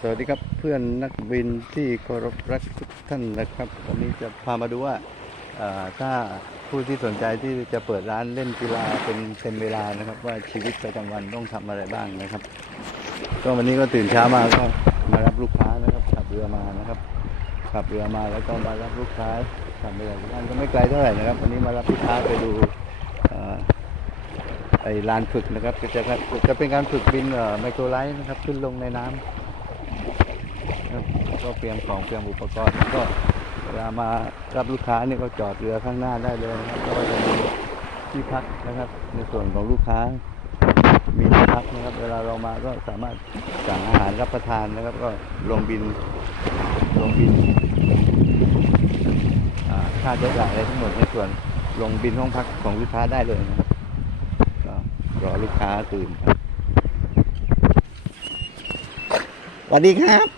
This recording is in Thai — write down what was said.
สวัสดีครับเพื่อนนักบินที่เคารพรักทุกท่านนะครับวันนี้จะพามาดูว่าถ้าผู้ที่สนใจที่จะเปิดร้านเล่นกีฬาเป็นเต็มเวลานะครับ ว่าชีวิตประจำวันต้องทำอะไรบ้างนะครับก็วันนี้ก็ตื่นเช้ามาก็มารับลูกค้านะครับขับเรือมานะครับขับเรือมาแล้วก็มารับลูกค้าขับเรือบ้านก็ไม่ไกลเท่าไหร่นะครับ วันนี้มารับลูกค้าไปดูไอ้ลานฝึกนะครับจะจะเป็นการฝึกบินเอ่อไมโครไลท์นะครับขึ้นลงในน้ำครับ ก็เตรียมของเตรียมอุปกรณ์ก็เวลามารับลูกค้าเนี่ยก็จอดเรือข้างหน้าได้เลยนะครับก็จะมีที่พักนะครับ ในส่วนของลูกค้า มีที่พักนะครับ เวลาเรามาก็สามารถสั่งอาหารรับประทานนะครับ ก็ลงบินลงบินค่าใช้จ่ายอะไรทั้งหมดในส่วนลงบินห้องพักของลูกค้าได้เลยนะครับก็รอลูกค้าตื่นครับสวัสดีครับ